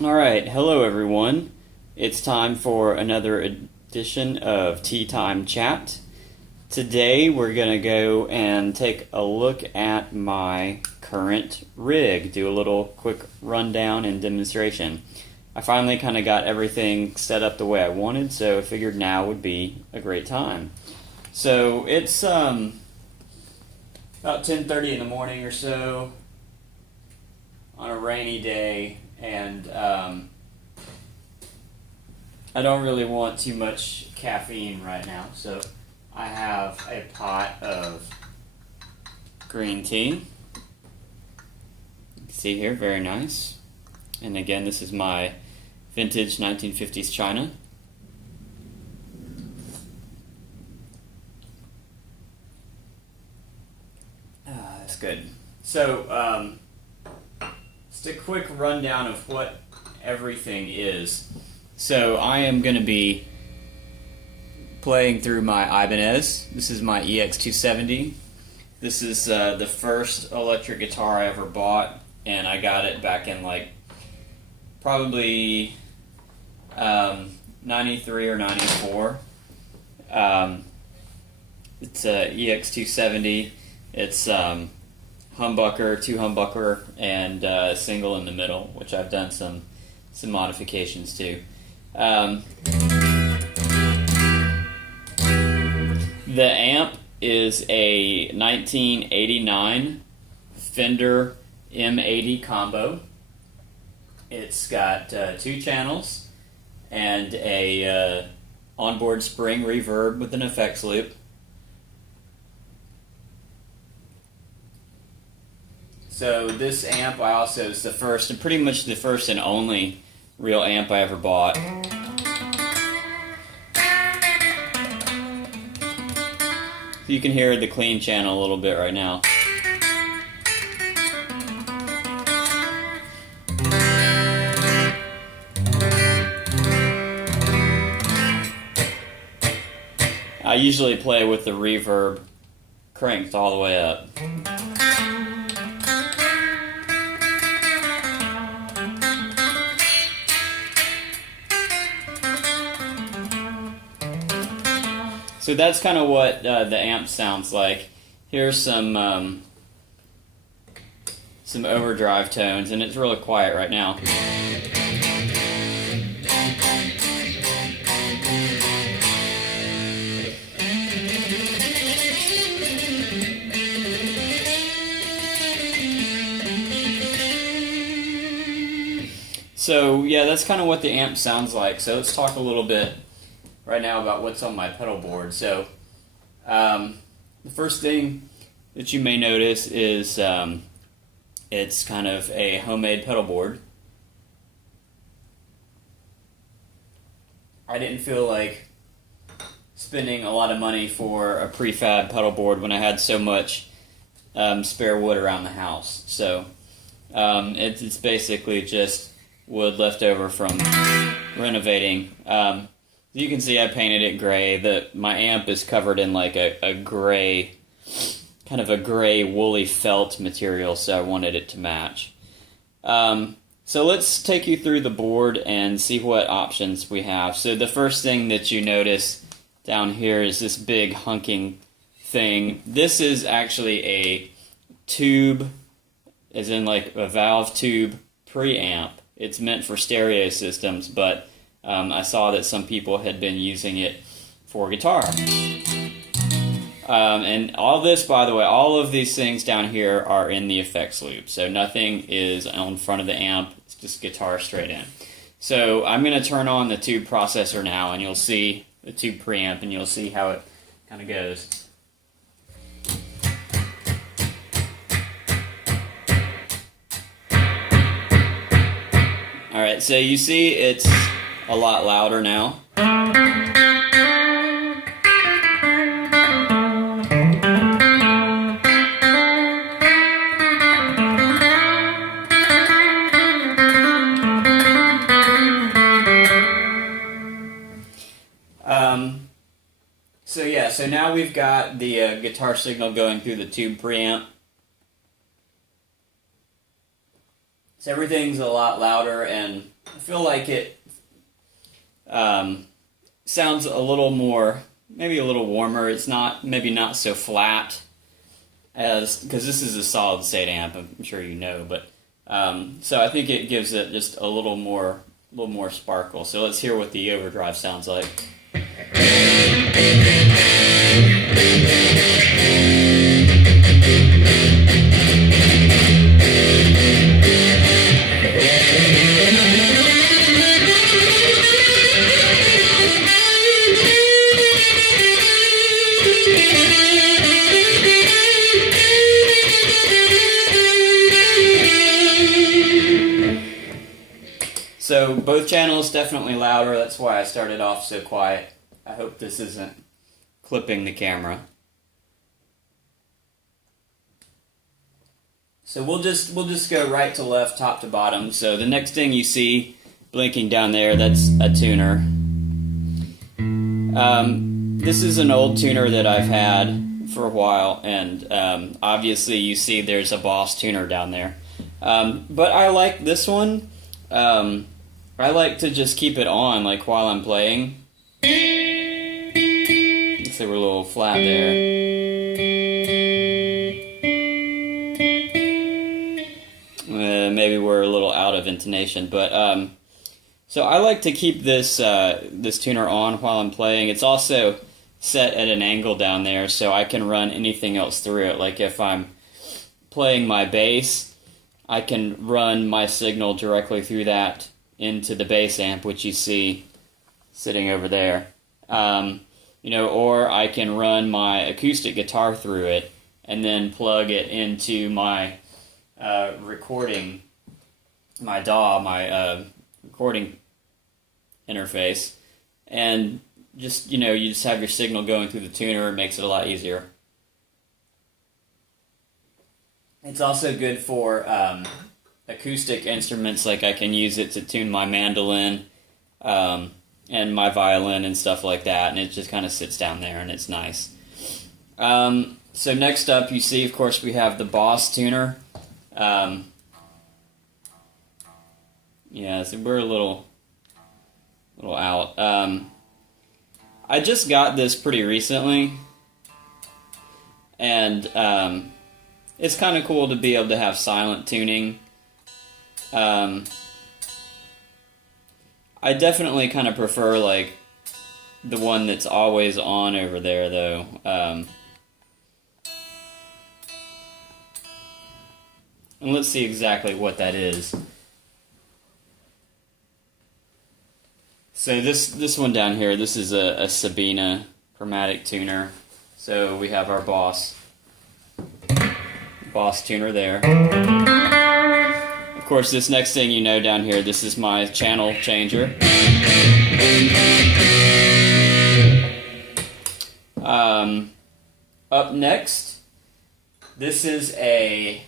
Alright, hello everyone. It's time for another edition of Tea Time Chat. Today we're going to go and take a look at my current rig, do a little quick rundown and demonstration. I finally kind of got everything set up the way I wanted, so I figured now would be a great time. So it's about 10:30 in the morning or so on a rainy day, and I don't really want too much caffeine right now, so I have a pot of green tea. You can see here, very nice. And again, this is my vintage 1950s china. That's good. So, just a quick rundown of what everything is. So I am going to be playing through my Ibanez. This is my EX-270. This is the first electric guitar I ever bought, and I got it back in like probably 93 or 94. It's a EX-270. It's humbucker, two humbucker, and a single in the middle, which I've done some modifications to. The amp is a 1989 Fender M80 combo. It's got 2 channels and a onboard spring reverb with an effects loop. So this amp is the first, and pretty much the first and only real amp I ever bought. So you can hear the clean channel a little bit right now. I usually play with the reverb cranked all the way up. So that's kind of what the amp sounds like. Here's some overdrive tones, and it's really quiet right now. So yeah, that's kind of what the amp sounds like. So let's talk a little bit right now about what's on my pedal board. So the first thing that you may notice is it's kind of a homemade pedal board. I didn't feel like spending a lot of money for a prefab pedal board when I had so much spare wood around the house. So it's basically just wood left over from renovating. You can see I painted it gray. My amp is covered in like a gray, kind of a gray woolly felt material, so I wanted it to match. So let's take you through the board and see what options we have. So the first thing that you notice down here is this big hunking thing. This is actually a tube, as in like a valve tube preamp. It's meant for stereo systems, but I saw that some people had been using it for guitar. And all this, by the way, all of these things down here are in the effects loop. So nothing is on front of the amp. It's just guitar straight in. So I'm going to turn on the tube processor now, and you'll see the tube preamp, and you'll see how it kind of goes. Alright, so you see it's a lot louder now. So now we've got the guitar signal going through the tube preamp. So everything's a lot louder and I feel like it sounds a little more, maybe a little warmer. It's not, maybe not so flat as, because this is a solid state amp, I'm sure you know, but so I think it gives it just a little more sparkle. So let's hear what the overdrive sounds like. So both channels definitely louder, that's why I started off so quiet. I hope this isn't clipping the camera. So we'll just go right to left, top to bottom. So the next thing you see blinking down there, that's a tuner. This is an old tuner that I've had for a while, and obviously you see there's a Boss tuner down there. But I like this one. I like to just keep it on, like while I'm playing. Let's say we're a little flat there. Maybe we're a little out of intonation, but so I like to keep this this tuner on while I'm playing. It's also set at an angle down there, so I can run anything else through it. Like if I'm playing my bass, I can run my signal directly through that into the bass amp, which you see sitting over there. You know, or I can run my acoustic guitar through it and then plug it into my recording, my DAW, my recording interface, and just, you know, you just have your signal going through the tuner. It makes it a lot easier. It's also good for acoustic instruments, like I can use it to tune my mandolin and my violin and stuff like that, and it just kind of sits down there and it's nice. So next up you see, of course, we have the Boss tuner. Yeah, so we're a little out. I just got this pretty recently, and it's kind of cool to be able to have silent tuning. I definitely kind of prefer like the one that's always on over there, though. And let's see exactly what that is. So this one down here, this is a Sabine Chromatic tuner. So we have our Boss tuner there. Of course, this next thing you know down here, this is my channel changer. Up next, this is a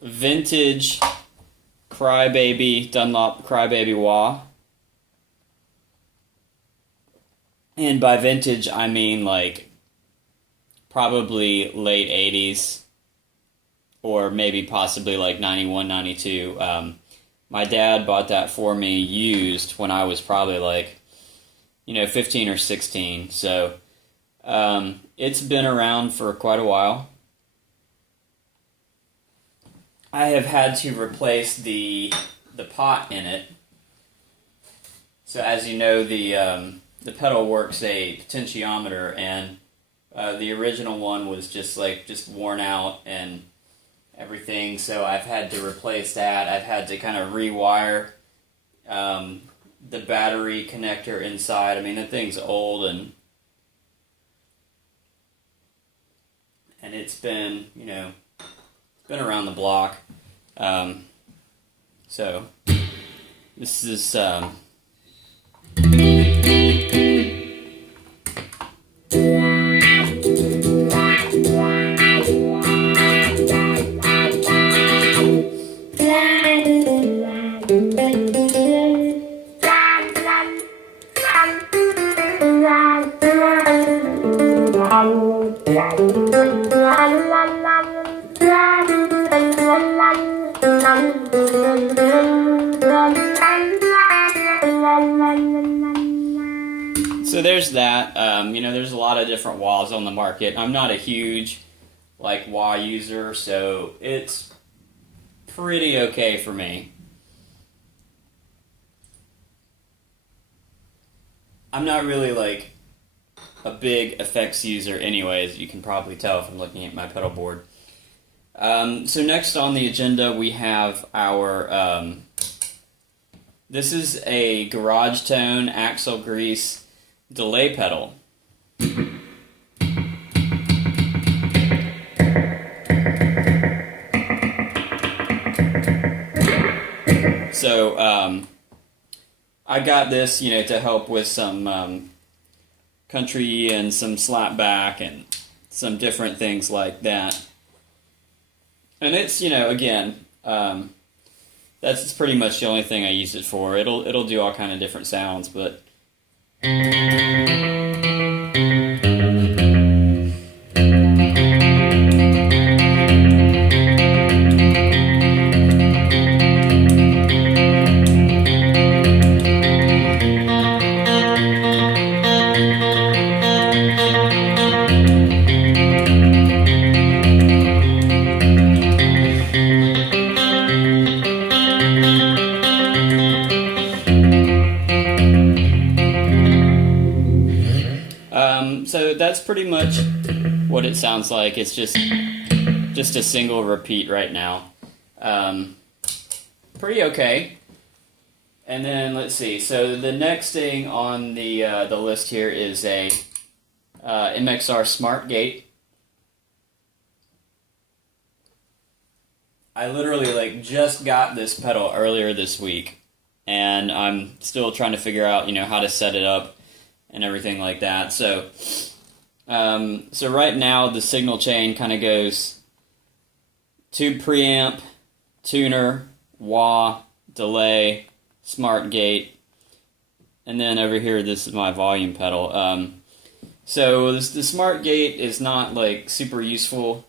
vintage Dunlop Crybaby Wah. And by vintage, I mean like probably late 80s. Or maybe possibly like 91, 92. My dad bought that for me used when I was probably like, 15 or 16. So it's been around for quite a while. I have had to replace the pot in it. So as you know, the pedal works a potentiometer, and the original one was just worn out and everything, so I've had to replace that. I've had to kind of rewire the battery connector inside. I mean, the thing's old, and it's been, it's been around the block. So this is So there's that. You know, there's a lot of different wahs on the market. I'm not a huge like wah user, so it's pretty okay for me. I'm not really like a big effects user anyways, you can probably tell from looking at my pedal board. So next on the agenda we have our, this is a garage tone axle grease delay pedal. So I got this, you know, to help with some country and some slapback and some different things like that. And it's, you know, again, that's pretty much the only thing I use it for. It'll do all kind of different sounds, but so that's pretty much what it sounds like. It's just a single repeat right now. Pretty okay. And then let's see. So the next thing on the list here is a MXR Smart Gate. I literally like just got this pedal earlier this week, and I'm still trying to figure out, you know, how to set it up and everything like that. So so right now the signal chain kind of goes tube preamp, tuner, wah, delay, smart gate, and then over here this is my volume pedal. So the smart gate is not like super useful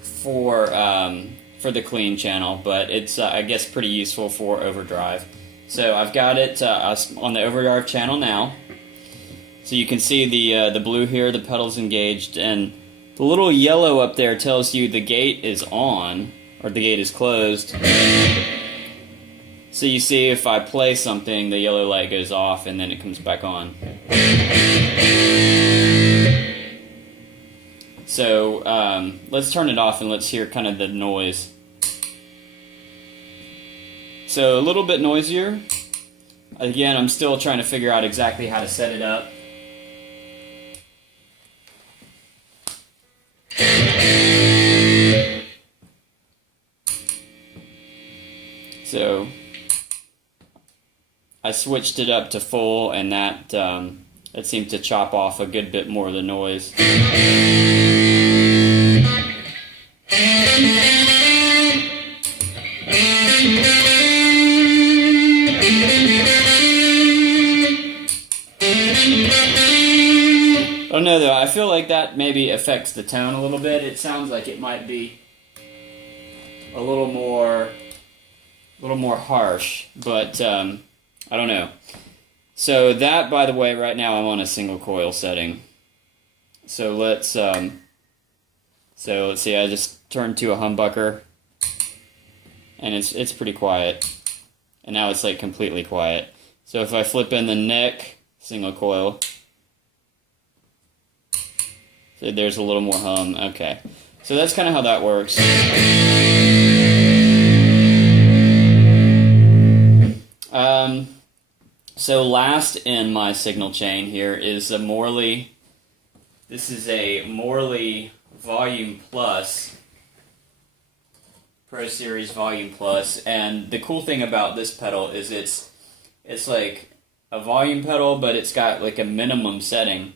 for the clean channel, but it's I guess pretty useful for overdrive. So I've got it on the overdrive channel now. So you can see the blue here, the pedal's engaged, and the little yellow up there tells you the gate is on, or the gate is closed. So you see if I play something, the yellow light goes off and then it comes back on. So let's turn it off and let's hear kind of the noise. So a little bit noisier. Again, I'm still trying to figure out exactly how to set it up. So I switched it up to full, and that seemed to chop off a good bit more of the noise. I don't know though, I feel like that maybe affects the tone a little bit. It sounds like it might be a little more harsh, but I don't know. So that, by the way, right now I'm on a single coil setting. So let's see, I just turned to a humbucker, and it's pretty quiet. And now it's like completely quiet. So if I flip in the neck, single coil, so there's a little more hum. Okay. So that's kind of how that works. So last in my signal chain here is a Morley. This is a Morley Volume Plus, Pro Series Volume Plus, and the cool thing about this pedal is it's like a volume pedal, but it's got like a minimum setting.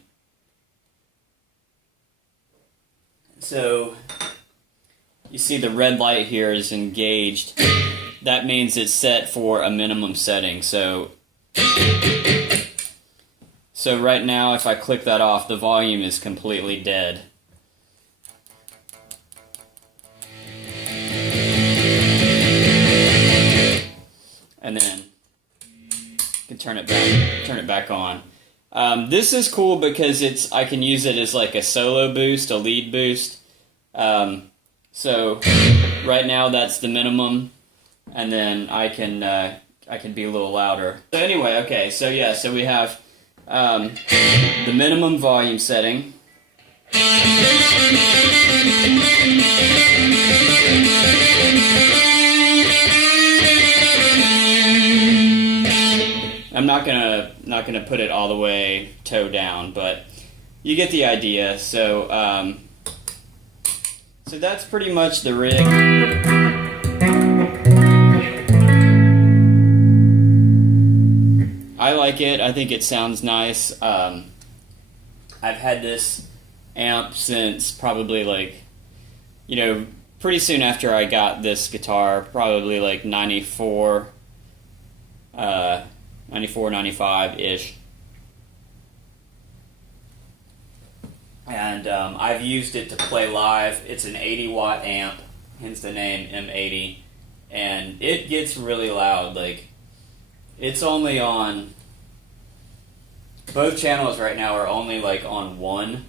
So you see the red light here is engaged. That means it's set for a minimum setting. So right now, if I click that off, the volume is completely dead. And then you can turn it back on. This is cool because I can use it as like a solo boost, a lead boost. So right now that's the minimum, and then I can be a little louder. So anyway, okay, so yeah, so we have the minimum volume setting. I'm not gonna put it all the way toe down, but you get the idea. So so that's pretty much the rig. I like it. I think it sounds nice. I've had this amp since probably like, pretty soon after I got this guitar, probably like 94, 95-ish. And I've used it to play live. It's an 80-watt amp, hence the name M80. And it gets really loud. Like, it's only on... Both channels right now are only like on 1.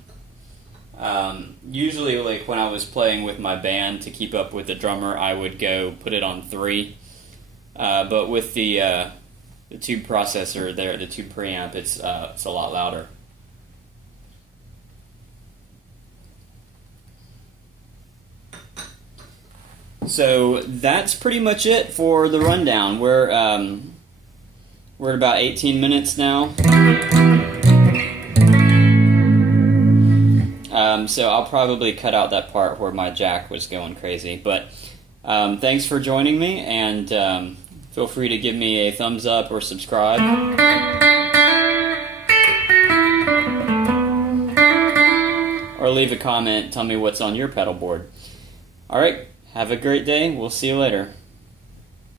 Usually, like when I was playing with my band to keep up with the drummer, I would go put it on 3. But with the tube processor there, the tube preamp, it's a lot louder. So that's pretty much it for the rundown. We're at about 18 minutes now. So I'll probably cut out that part where my jack was going crazy. But thanks for joining me, and feel free to give me a thumbs up or subscribe. Or leave a comment, tell me what's on your pedal board. Alright, have a great day. We'll see you later.